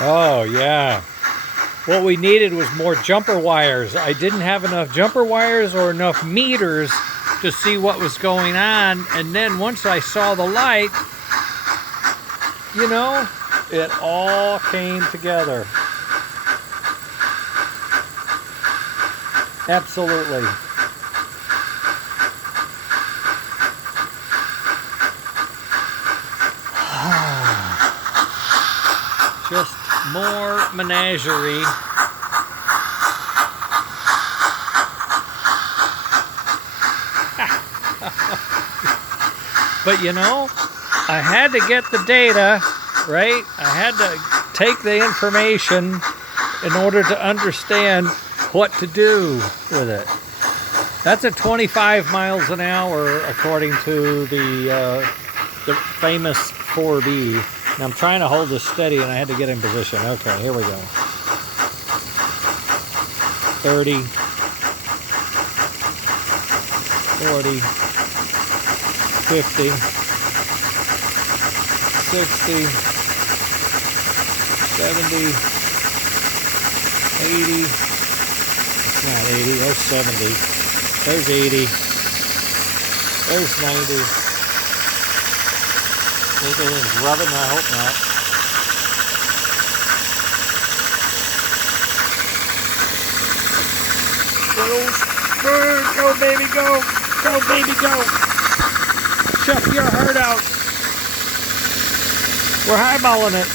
Oh, yeah. What we needed was more jumper wires. I didn't have enough jumper wires or enough meters to see what was going on. And then once I saw the light, you know, it all came together. Absolutely. Just more menagerie. But you know, I had to get the data, right? I had to take the information in order to understand what to do with it. That's at 25 miles an hour, according to the famous 4B. Now I'm trying to hold this steady, and I had to get in position. Okay, here we go. 30, 40, 50, 60, 70, 80. It's not 80, there's 70. There's 80. There's 90. Think everything's rubbing? I hope not. Go, baby, go! Go, baby, go! Chuff your heart out. We're highballing it.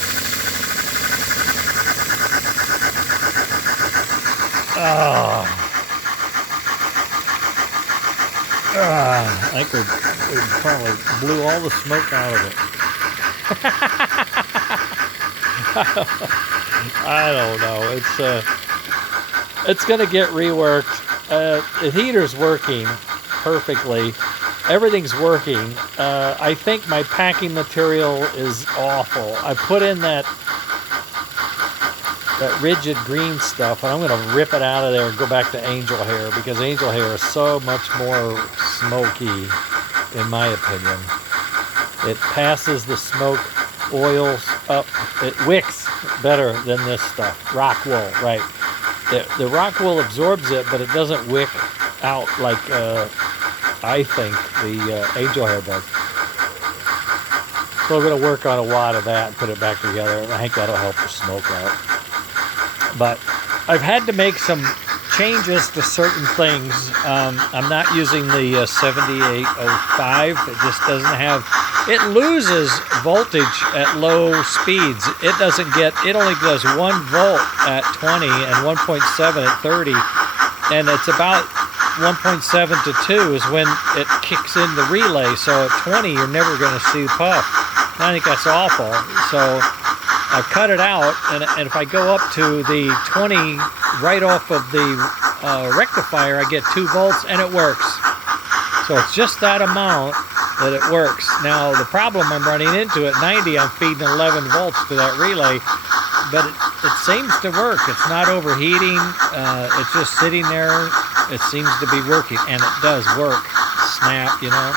I think we probably blew all the smoke out of it. I don't know. It's gonna get reworked. The heater's working perfectly. Everything's working. I think my packing material is awful. I put in that rigid green stuff, and I'm gonna rip it out of there and go back to angel hair, because angel hair is so much more smoky, in my opinion. It passes the smoke oils up. It wicks better than this stuff. Rock wool, right? The rock wool absorbs it, but it doesn't wick out like I think the angel hair does. So we're going to work on a wad of that and put it back together. I think that'll help the smoke out. But I've had to make some changes to certain things. I'm not using the 7805. It just doesn't have... It loses voltage at low speeds. It only does 1 volt at 20 and 1.7 at 30. And it's about 1.7 to 2 is when it kicks in the relay. So at 20, you're never going to see puff. And I think that's awful. So I cut it out, and if I go up to the 20 right off of the rectifier, I get 2 volts, and it works. So it's just that amount that it works. Now, the problem I'm running into at 90, I'm feeding 11 volts to that relay, but it seems to work. It's not overheating. It's just sitting there. It seems to be working, and it does work. Snap, you know.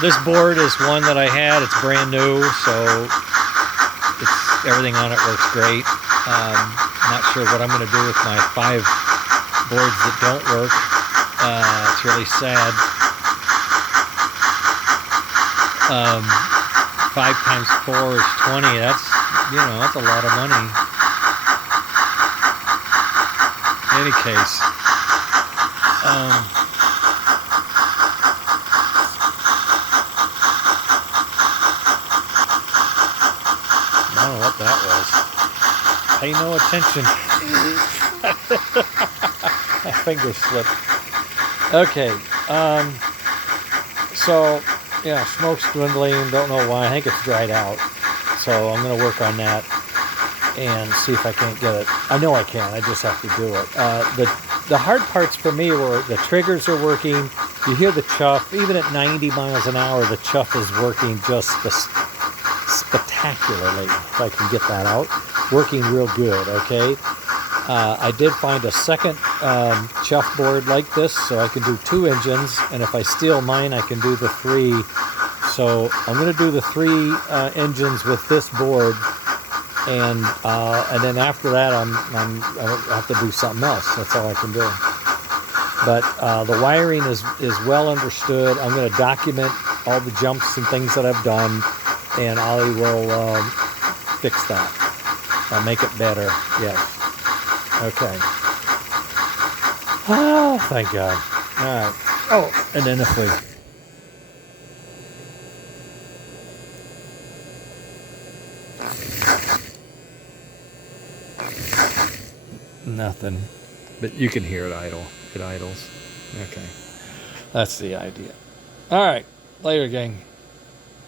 This board is one that I had. It's brand new, so everything on it works great. Not sure what I'm going to do with my 5 boards that don't work. It's really sad. 5 times 4 is 20. That's a lot of money. In any case, I don't know what that was. Pay no attention. My finger slipped. Okay. So, yeah, smoke's dwindling. Don't know why. I think it's dried out. So I'm going to work on that and see if I can't get it. I know I can. I just have to do it. The hard parts for me were the triggers are working. You hear the chuff. Even at 90 miles an hour, the chuff is working just spectacularly, if I can get that out. Working real good, okay? I did find a second chuff board like this, so I can do 2 engines, and if I steal mine, I can do the 3. So I'm going to do the 3 engines with this board, and then after that, I have to do something else. That's all I can do. But the wiring is well understood. I'm going to document all the jumps and things that I've done, and I will fix that. I'll make it better. Yes. Okay. Oh, thank God. All right. Oh, and then if we... Nothing. But you can hear it idle. It idles. Okay. That's the idea. All right. Later, gang.